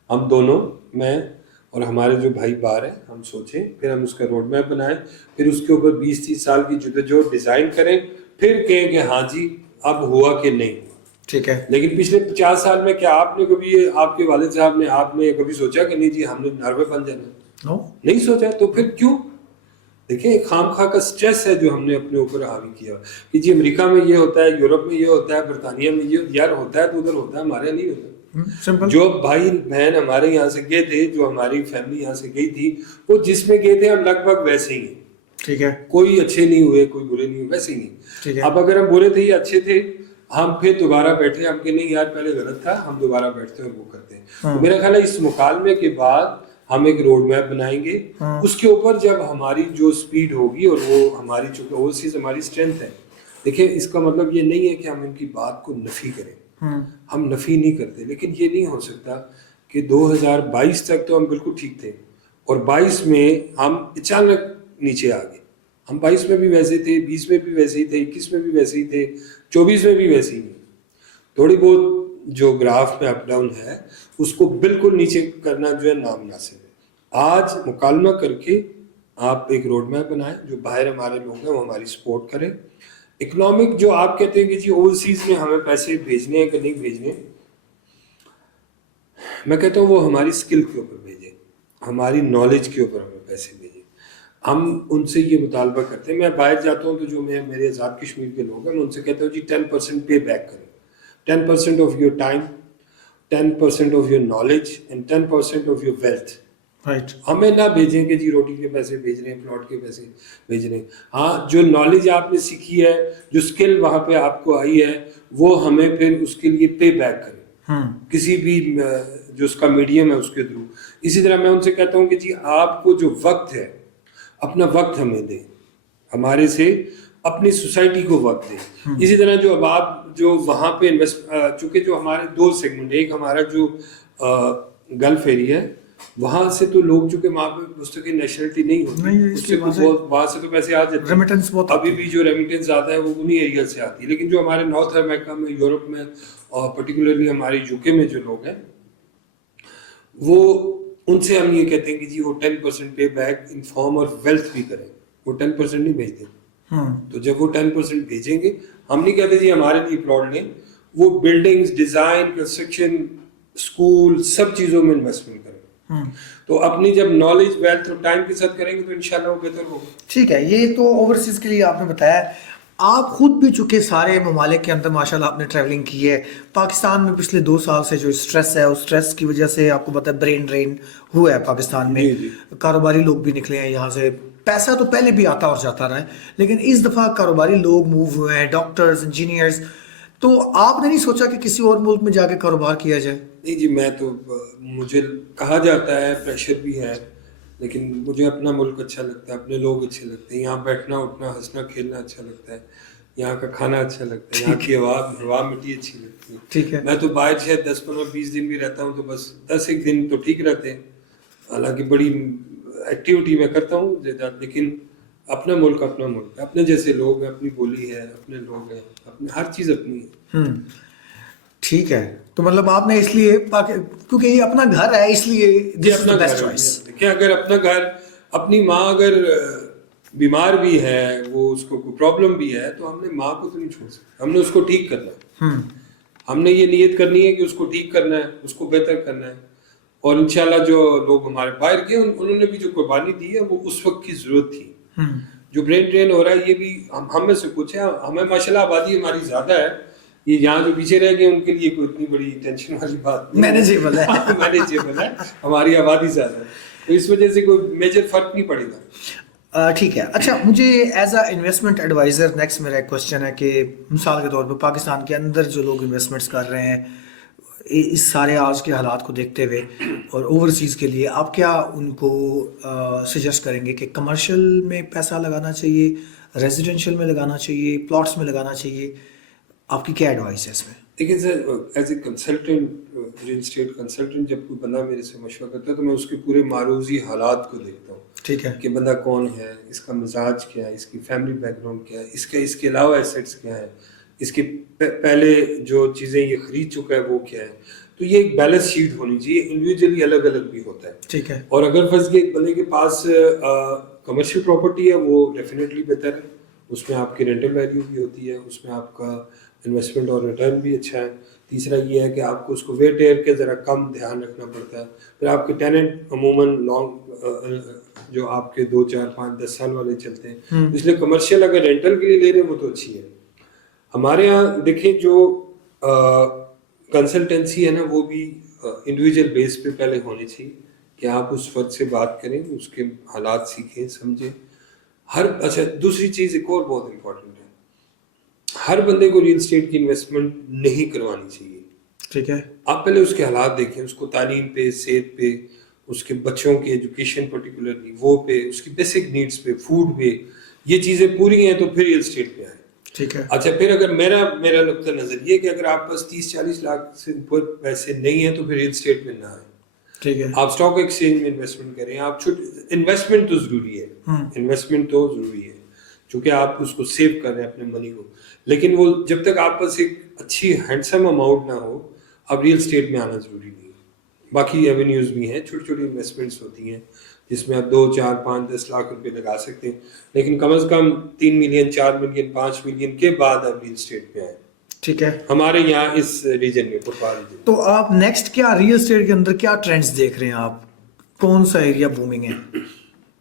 ہم دونوں, میں اور ہمارے جو بھائی باہر ہیں, ہم سوچیں, پھر ہم اس کا روڈ میپ بنائیں, پھر اس کے اوپر 20 30 سال کی جدوجہد ڈیزائن کریں, پھر کہیں کہ ہاں جی اب ہوا کہ نہیں. ٹھیک ہے, لیکن پچھلے 50 سال میں کیا آپ نے کبھی, آپ کے والد صاحب نے, آپ نے کبھی سوچا کہ نہیں جی ہم نے ناروے بن جانا؟ نہیں سوچا. تو پھر کیوں؟ دیکھیں, خام خواہ کا سٹریس ہے جو ہم نے اپنے اوپر حاوی کیا کہ جی امریکہ میں یہ ہوتا ہے, یورپ میں یہ ہوتا ہے, برطانیہ میں یہ, یار ہوتا ہے تو ادھر ہوتا ہے, ہمارے یہاں نہیں ہوتا. جو بھائی بہن ہمارے یہاں سے گئے تھے, جو ہماری فیملی یہاں سے گئی تھی, وہ جس میں گئے تھے ہم لگ بھگ ویسے ہی ہیں. ٹھیک ہے, کوئی اچھے نہیں ہوئے, کوئی برے نہیں ہوئے, ویسے ہی نہیں. اب اگر ہم برے تھے یا اچھے تھے, ہم پھر دوبارہ بیٹھے, ہم کہ نہیں یار پہلے غلط تھا, ہم دوبارہ بیٹھتے اور وہ کرتے ہیں. تو میرا خیال ہے اس مکالمے کے بعد ہم ایک روڈ میپ بنائیں گے, اس کے اوپر جب ہماری جو سپیڈ ہوگی, اور وہ ہماری چونکہ اوورسیز ہماری اسٹرینتھ ہے. دیکھیں, اس کا مطلب یہ نہیں ہے کہ ہم ان کی بات کو نفی کریں, ہم نفی نہیں کرتے, لیکن یہ نہیں ہو سکتا کہ 2022 تک تو ہم بالکل ٹھیک تھے, اور 22 میں ہم اچانک نیچے آ گئے. ہم 22 میں بھی ویسے تھے, 20 میں بھی ویسے ہی تھے, 21 میں بھی ویسے ہی تھے, 24 میں بھی ویسے ہی. تھوڑی بہت جو گراف میں اپ ڈاؤن ہے, اس کو بالکل نیچے کرنا جو ہے نامناسب ہے. آج مکالمہ کر کے آپ ایک روڈ میپ بنائیں, جو باہر ہمارے لوگ ہیں وہ ہماری سپورٹ کریں. اکنامک جو آپ کہتے ہیں کہ جی اوورسیز میں ہمیں پیسے بھیجنے ہیں کہ نہیں بھیجنے, میں کہتا ہوں وہ ہماری سکل کے اوپر بھیجیں, ہماری نالج کے اوپر ہمیں پیسے بھیجیں. ہم ان سے یہ مطالبہ کرتے ہیں, میں باہر جاتا ہوں تو جو میرے آزاد کشمیر کے لوگ ہیں, میں ان سے کہتا ہوں جی 10% پے بیک کریں, 10% of your time, 10% of your knowledge and 10% of your wealth. ہمیں نہ بھیجیں کہ جی روٹی کے پیسے بھیج رہے ہیں, پلاٹ کے پیسے بھیج رہے ہیں. ہاں, جو نالج آپ نے سیکھی ہے, جو اسکل وہاں پہ آپ کو آئی ہے, وہ ہمیں پھر اس کے لیے پے بیک کریں. کسی بھی جو اس کا میڈیم ہے اس کے تھرو. اسی طرح میں ان سے کہتا ہوں کہ جی آپ کو جو وقت ہے اپنا وقت ہمیں دیں, ہمارے سے اپنی سوسائٹی کو وقت دیں. اسی طرح جو اب آپ جو وہاں پہ چونکہ جو ہمارے دو سیگمنٹ, ایک ہمارا جو گلف ایریا ہے وہاں سے تو لوگ چونکہ وہاں پہ مستقل نیشنلٹی نہیں ہوتی, وہاں سے تو پیسے آ جاتے ہیں, ابھی بھی جو ریمیٹنس آتا ہے وہ انہی ایریا سے آتی ہے. لیکن جو ہمارے نارتھ امریکہ میں, یورپ میں اور پرٹیکولرلی ہمارے یو کے میں جو لوگ ہیں وہ ان سے ہم یہ کہتے ہیں کہ جی وہ 10% پے بیک ان فارم اور ویلتھ بھی کریں, وہ 10% نہیں بھیجتے. تو جب وہ 10% بھیجیں گے, ہم نہیں کہتے جی ہمارے لیے پلاٹ لیں, وہ بلڈنگز, ڈیزائن, کنسٹرکشن, اسکول, سب چیزوں میں انویسٹمنٹ کریں. تو اپنی جب نالج, ویلتھ اور ٹائم کے ساتھ کریں گے تو انشاءاللہ وہ بہتر ہوگا. ٹھیک ہے, یہ تو اوورسیز کے لیے آپ نے بتایا. آپ خود بھی چونکہ سارے ممالک کے اندر ماشاءاللہ آپ نے ٹریولنگ کی ہے. پاکستان میں پچھلے 2 سال سے جو اسٹریس ہے, اس اسٹریس کی وجہ سے آپ کو پتہ ہے برین ڈرین ہوا ہے پاکستان میں. کاروباری لوگ بھی نکلے ہیں یہاں سے. پیسہ تو پہلے بھی آتا اور جاتا رہا ہے, لیکن اس دفعہ کاروباری لوگ موو ہوئے ہیں, ڈاکٹرز, انجینئرز. تو آپ نے نہیں سوچا کہ کسی اور ملک میں جا کے کاروبار کیا جائے؟ نہیں جی, میں تو, مجھے کہا جاتا ہے پریشر بھی ہے, لیکن مجھے اپنا ملک اچھا لگتا ہے, اپنے لوگ اچھے لگتے ہیں, یہاں بیٹھنا اٹھنا ہنسنا کھیلنا اچھا لگتا ہے, یہاں کا کھانا اچھا لگتا ہے, یہاں کی ہوا مٹی اچھی لگتی ہے. ٹھیک ہے, میں تو باہر شاید 10, 15, 20 دن بھی رہتا ہوں تو بس 10 ایک دن تو ٹھیک رہتے ہیں, حالانکہ بڑی ایکٹیویٹی میں کرتا ہوں, لیکن اپنا ملک اپنے جیسے لوگ ہیں, اپنی بولی ہے, اپنے لوگ ہیں, اپنے ہر چیز اپنی ہے. ٹھیک ہے. تو مطلب آپ نے اس لیے کیونکہ یہ اپنا گھر ہے اس لیے اپنا گھر ہے. کہ اگر اپنا گھر, اپنی ماں اگر بیمار بھی ہے, وہ اس کو کوئی پرابلم بھی ہے, تو ہم نے ماں کو تو نہیں چھوڑ سکتے, ہم نے اس کو ٹھیک کرنا ہے. ہم نے یہ نیت کرنی ہے کہ اس کو ٹھیک کرنا ہے, اس کو بہتر کرنا ہے. اور انشاءاللہ جو لوگ ہمارے باہر گئے انہوں نے بھی جو قربانی دی ہے وہ اس وقت کی ضرورت تھی. جو برین ڈرین ہو رہا ہے یہ بھی ہم میں سے کچھ ہے, ہمیں ماشاءاللہ آبادی ہماری زیادہ ہے, یہ یہاں جو پیچھے رہ گئے ان کے لیے کوئی اتنی بڑی ٹینشن والی بات نہیں, مینیجیبل ہے, ہماری آبادی زیادہ ہے, تو اس وجہ سے کوئی میجر فرق نہیں پڑے گا. ٹھیک ہے. اچھا, مجھے as a investment advisor next میرا ایک کوشچن ہے کہ مثال کے طور پہ پاکستان کے اندر جو لوگ انویسٹمنٹس کر رہے ہیں اس سارے آج کے حالات کو دیکھتے ہوئے اور اوورسیز کے لیے, آپ کیا ان کو سجیسٹ کریں گے کہ کمرشل میں پیسہ لگانا چاہیے, ریزیڈینشیل میں لگانا چاہیے, پلاٹس میں لگانا چاہیے؟ آپ کی کیا ایڈوائس ہے اس میں؟ دیکھیں sir, as a consultant, real estate consultant, جب کوئی بندہ میرے سے مشورہ کرتا ہے تو میں اس کے پورے معروضی حالات کو دیکھتا ہوں. ٹھیک ہے, کہ بندہ کون ہے, اس کا مزاج کیا ہے, اس کی فیملی بیک گراؤنڈ کیا ہے, اس کے علاوہ ایسیٹس کیا ہے, اس کے پہلے جو چیزیں یہ خرید چکا ہے وہ کیا ہے. تو یہ ایک بیلنس شیٹ ہونی چاہیے, انڈیویجولی الگ الگ بھی ہوتا ہے. ٹھیک ہے. اور اگر فرض ایک بندے کے پاس کمرشل پراپرٹی ہے وہ ڈیفینیٹلی بہتر ہے, اس میں آپ کی رینٹل ویلیو بھی ہوتی ہے, اس میں آپ کا انویسٹمنٹ اور ریٹرن بھی اچھا ہے. تیسرا یہ ہے کہ آپ کو اس کو ویٹ ایئر کے ذرا کم دھیان رکھنا پڑتا ہے. پھر آپ کے ٹیننٹ عموماً لانگ جو آپ کے 2, 4, 5, 10 سال والے چلتے ہیں, اس لیے کمرشل اگر رینٹل کے لیے لے رہے ہیں وہ تو اچھی ہے. ہمارے یہاں دیکھیں جو کنسلٹنسی ہے نا وہ بھی انڈیویجول بیس پہ پہلے ہونی چاہیے, کہ آپ اس فرد سے بات کریں, اس کے حالات سیکھیں سمجھیں. اچھا, دوسری چیز ایک اور بہت امپورٹنٹ ہے, ہر بندے کو ریل اسٹیٹ کی انویسٹمنٹ نہیں کروانی چاہیے. ٹھیک ہے. آپ پہلے اس کے حالات دیکھیں, اس کو تعلیم پہ, صحت پہ, اس کے بچوں کی ایجوکیشن پرٹیکولرلی وہ پہ, اس کی بیسک نیڈس پہ, فوڈ پہ, یہ چیزیں پوری ہیں تو پھر ریل اسٹیٹ پہ آئیں. ٹھیک ہے. اچھا, پھر اگر میرا نقطہ نظر یہ کہ اگر آپ پاس 30-40 لاکھ سے اوپر پیسے نہیں ہیں تو پھر ریل اسٹیٹ میں نہ آئیں. ٹھیک ہے. آپ اسٹاک ایکسچینج میں انویسٹمنٹ کریں. آپ انویسٹمنٹ تو ضروری ہے, انویسٹمنٹ تو ضروری ہے, چونکہ آپ اس کو سیو کر رہے ہیں اپنے منی کو, لیکن وہ جب تک آپ پاس ایک اچھی ہینڈسم اماؤنٹ نہ ہو اب ریل اسٹیٹ میں آنا ضروری نہیں ہے. باقی ایونیوز بھی ہیں, چھوٹی چھوٹی انویسٹمنٹس ہوتی ہیں جس میں آپ 2, 4, 5, 10 لاکھ روپے لگا سکتے ہیں, لیکن کم از کم 3 ملین, 4 ملین, 5 ملین کے بعد آپ ریل اسٹیٹ پہ آئیں. ٹھیک ہے. ہمارے یہاں اس ریجن میں پرپار ریجن. تو آپ نیکسٹ کیا ریل اسٹیٹ کے اندر کیا ٹرینڈز دیکھ رہے ہیں, آپ کون سا ایریا بومنگ ہے؟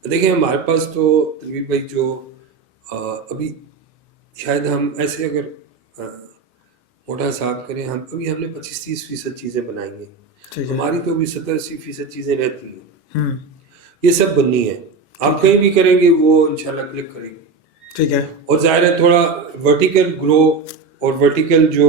دیکھیں ہمارے پاس تو تنویر بھائی جو ابھی شاید ہم ایسے اگر موٹا حساب کریں, ہم نے 25-30% چیزیں بنائی ہیں, ہماری تو ابھی 70-80% چیزیں رہتی ہیں. یہ سب بننی ہے, آپ کہیں بھی کریں گے وہ انشاءاللہ کلک کرے گی. ٹھیک ہے. اور ظاہر ہے تھوڑا ورٹیکل گرو اور ورٹیکل جو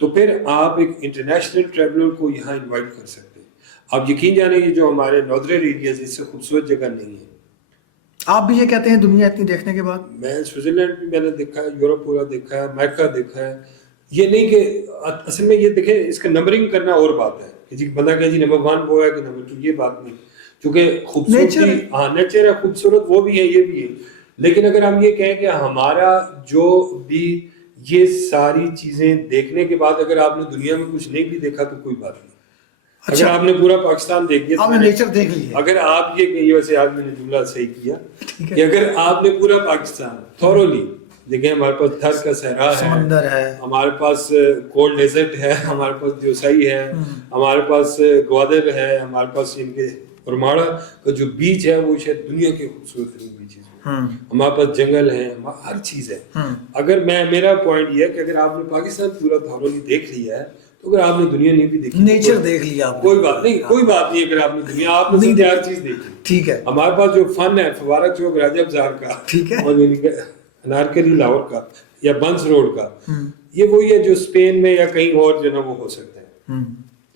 تو پھر آپ ایک انٹرنیشنل ٹریولر کو یہاں انوائٹ کر سکتے ہیں. آپ یقین جانے یہ جو ہمارے ناردرن ایریاز اس سے خوبصورت جگہ نہیں ہے. آپ بھی یہ کہتے ہیں دنیا اتنی دیکھنے کے بعد؟ میں سوئٹزرلینڈ بھی میں نے دیکھا ہے, یورپ پورا دیکھا ہے, امریکہ دیکھا ہے. یہ نہیں کہ اصل میں یہ دیکھیں اس کا نمبرنگ کرنا اور بات ہے کہ جی بندہ کہ جی نمبر 1 وہ ہے کہ نمبر 2, یہ بات نہیں. چونکہ خوبصورتی ہاں نیچر ہے, خوبصورت وہ بھی ہے یہ بھی ہے. لیکن اگر ہم یہ کہیں کہ ہمارا جو بھی یہ ساری چیزیں دیکھنے کے بعد اگر آپ نے دنیا میں کچھ نہیں بھی دیکھا تو کوئی بات نہیں. اگر آپ نے پورا پاکستان دیکھ لیا, آپ نے نیچر دیکھ لیا, اگر آپ یہ کہ ویسے آج میں نے جملہ صحیح کیا کہ اگر آپ نے پورا پاکستان تھورولی دیکھیں, ہمارے پاس تھر کا صحرا ہے, سمندر ہے, ہمارے پاس کولڈ ڈیزرٹ ہے, ہمارے پاس دیوسائی ہے, ہمارے پاس گوادر ہے, ہمارے پاس ان کے ارماڑا کا جو بیچ ہے وہ شاید دنیا کے خوبصورت ترین بیچز ہیں, ہمارے پاس جنگل ہے, ہر چیز ہے. اگر میرا پوائنٹ یہ ہے کہ اگر آپ نے پاکستان پورا تھورولی دیکھ لیا ہے تو اگر آپ نے دنیا نہیں بھی دیکھی, نیچر دیکھ لیا, کوئی بات نہیں, کوئی بات نہیں. اگر آپ نے دنیا آپ نے ہر چیز دیکھی, ٹھیک ہے. ہمارے پاس جو فن ہے فوارہ چوک راجہ بازار کا, ٹھیک ہے, اور انارکلی لاہور کا یا بنس روڈ کا, یہ وہی ہے جو اسپین میں یا کہیں اور جو نا وہ ہو سکتا ہے.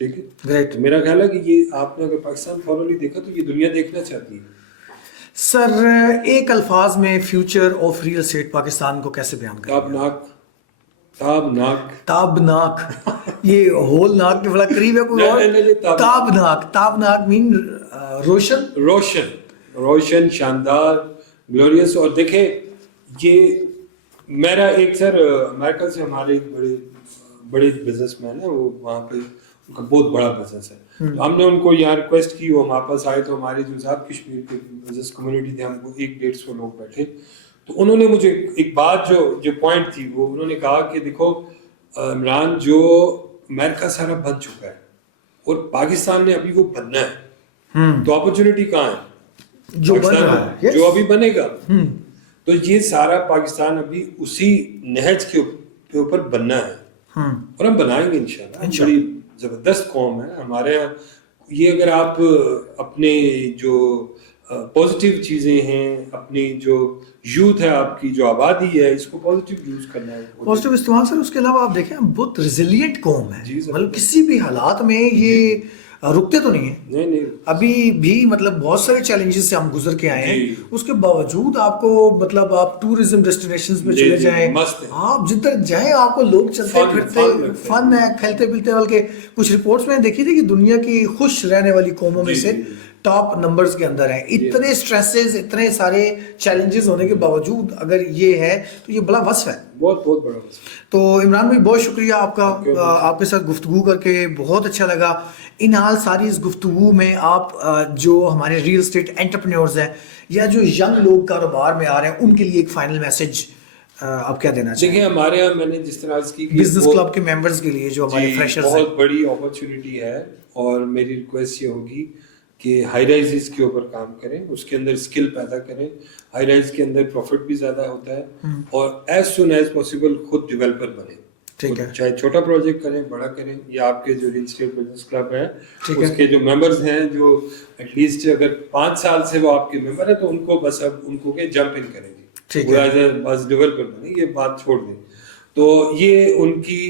ٹھیک ہے, گریٹ. میرا خیال ہے کہ یہ آپ نے اگر پاکستان تھورولی دیکھا تو یہ دنیا دیکھنا چاہتی ہے. سر ایک الفاظ میں future of real estate Pakistan کو کیسے بیان کریں؟ تابناک. تابناک, تابناک, یہ ہول ناک کے بڑا قریب ہے کوئی اور؟ تابناک, تابناک مین روشن, روشن, روشن, شاندار, گلوریس. اور دیکھیں یہ میرا ایک سر امریکہ سے ہمارے بڑے بزنس مین ہیں, وہ وہاں پہ ان کا بہت بڑا بزنس ہے. ہم نے ان کو یہاں ریکویسٹ کی, وہ ہمارے پاس آئے تو ہمارے جو آزاد کشمیر کے بزنس کمیونٹی تھے, ہم کو 100-150 لوگ بیٹھے. تو انہوں نے مجھے ایک بات جو پوائنٹ تھی وہ انہوں نے کہا کہ دیکھو عمران, جو امریکہ سارا بن چکا ہے اور پاکستان نے ابھی وہ بننا ہے, تو اپرچونٹی کہاں ہے؟ جو بن رہا ہے, جو ابھی بنے گا. تو یہ سارا پاکستان ابھی اسی نہج کے اوپر بننا ہے, اور ہم بنائیں گے انشاءاللہ. بڑی زبردست قوم ہے ہمارے یہاں. یہ اگر آپ اپنے جو پازیٹیو چیزیں ہیں, اپنی جو یوتھ ہے آپ کی جو آبادی ہے, اس کو پازیٹیو یوز کرنا ہے, پازیٹیو استعمال. سر اس کے علاوہ آپ دیکھیں بہت ریزیلینٹ قوم ہے, مطلب کسی بھی حالات میں یہ رکتے تو نہیں ہیں. نہیں ابھی بھی مطلب بہت سارے چیلنجز سے ہم گزر کے آئے ہیں, اس کے باوجود آپ کو مطلب آپ ٹورزم ڈیسٹینیشنز میں چلے جائیں, آپ جدھر جائیں آپ کو لوگ چلتے پھرتے فن ہے, کھیلتے پلتے. بلکہ کچھ رپورٹس میں دیکھی تھی کہ دنیا کی خوش رہنے والی قوموں میں سے ٹاپ نمبرز کے اندر ہیں. اتنے سٹریسز, اتنے سارے چیلنجز ہونے کے باوجود اگر یہ ہے تو یہ بڑا وصف ہے, بہت بہت بڑا وصف. تو عمران بھائی بہت شکریہ آپ کا, آپ کے ساتھ گفتگو کر کے بہت اچھا لگا. ان حال ساری اس گفتگو میں آپ جو ہمارے ریل اسٹیٹ انٹرپرینیورز ہیں یا جو ینگ لوگ کاروبار میں آ رہے ہیں ان کے لیے ایک فائنل میسج آپ کیا دینا چاہیں؟ دیکھیں ہمارے یہاں میں نے جس طرح کی بزنس کلب کے ممبرز کے لیے جو ہمارے فریشرز ہیں, بہت بڑی اپرچونٹی ہے, اور میری ریکویسٹ یہ ہوگی کہ ہائی رائزز کے اوپر کام کریں, اس کے اندر اسکل پیدا کریں. ہائی رائز کے اندر پروفٹ بھی زیادہ ہوتا ہے, اور ایز سون ایز پاسبل خود ڈیولپر بنیں. ٹھیک ہے, چاہے چھوٹا پروجیکٹ کریں, بڑا کریں, یا آپ کے جو ریل اسٹیٹ بزنس کلب ہے اس کے جو ممبرز ہیں جو ایٹ لیسٹ اگر 5 سال سے وہ آپ کے ممبر ہیں تو ان کو بس اب ان کو کہ جمپ ان کریں گے, وہ ایز ڈیولپر بنیں, یہ بات چھوڑ دیں. تو یہ ان کی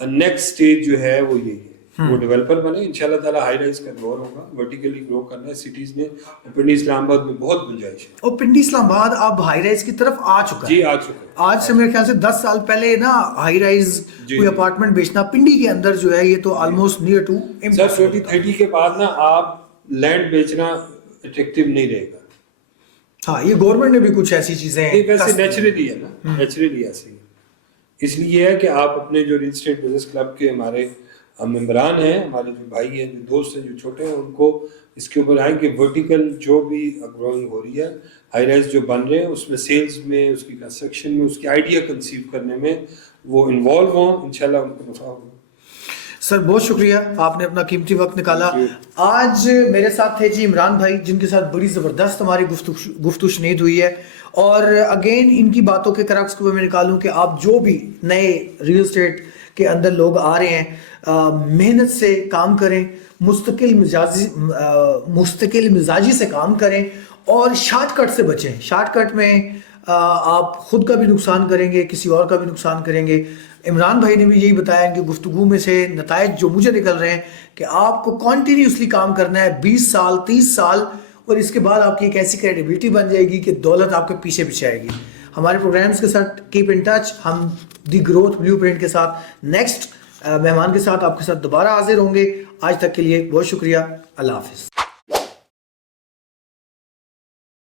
نیکسٹ اسٹیج جو ہے وہ یہی ہے, وہ ڈیولپر بنے. انشاءاللہ تعالی ہائی رائز کا دور ہوگا, ورٹیکلی گرو کرنا ہے سٹیز میں. پنڈی اسلام آباد میں بہت گنجائش ہے, اور پنڈی اسلام آباد اب ہائی رائز کی طرف آ چکا ہے. جی آ چکا ہے. آج سے میرے خیال سے 10 سال پہلے نا ہائی رائز کوئی اپارٹمنٹ بیچنا پنڈی کے اندر جو ہے یہ تو آلموسٹ نیئر ٹو سر 2030 کے بعد نا آپ لینڈ بیچنا اٹریکٹیو نہیں رہے گا. ہاں, یہ گورنمنٹ نے بھی کچھ ایسی چیزیں ویسے نیچرلی ہے نا, نیچرلی ایسی ہے. اس لیے یہ ہے کہ آپ اپنے جو ریل اسٹیٹ بزنس کلب کے ہمارے ممبران ہیں, ہمارے جو بھائی ہیں, جو دوست ہیں, جو چھوٹے ہیں, ان کو اس کے اوپر آئیں کہ ورٹیکل جو بھی گروئنگ ہو رہی ہے, ہائی رائز جو بن رہے ہیں, اس میں سیلز میں, اس کی کنسٹرکشن میں, اس کی آئیڈیا کنسیو کرنے میں وہ انوالو ہوں. انشاءاللہ ان کو نفع ہوگا. سر بہت شکریہ, آپ نے اپنا قیمتی وقت نکالا. آج میرے ساتھ تھے جی عمران بھائی, جن کے ساتھ بڑی زبردست ہماری گفتگو شنید ہوئی ہے. اور اگین ان کی باتوں کے کرکس کو میں نکالوں کہ آپ جو بھی نئے ریل اسٹیٹ کے اندر لوگ آ رہے ہیں, محنت سے کام کریں, مستقل مزاجی سے کام کریں, اور شارٹ کٹ سے بچیں. شارٹ کٹ میں آپ خود کا بھی نقصان کریں گے، کسی اور کا بھی نقصان کریں گے۔ عمران بھائی نے بھی یہی بتایا ان کی گفتگو میں سے نتائج جو مجھے نکل رہے ہیں کہ آپ کو کنٹینیوسلی کام کرنا ہے 20 سال 30 سال، اور اس کے بعد آپ کی ایک ایسی کریڈیبلٹی بن جائے گی کہ دولت آپ کے پیچھے پیچھے آئے گی۔ ہمارے پروگرامز کے ساتھ کیپ ان ٹچ، ہم دی گروتھ بلیو پرنٹ کے ساتھ نیکسٹ مہمان کے ساتھ آپ کے ساتھ دوبارہ حاضر ہوں گے۔ آج تک کے لیے بہت شکریہ، اللہ حافظ۔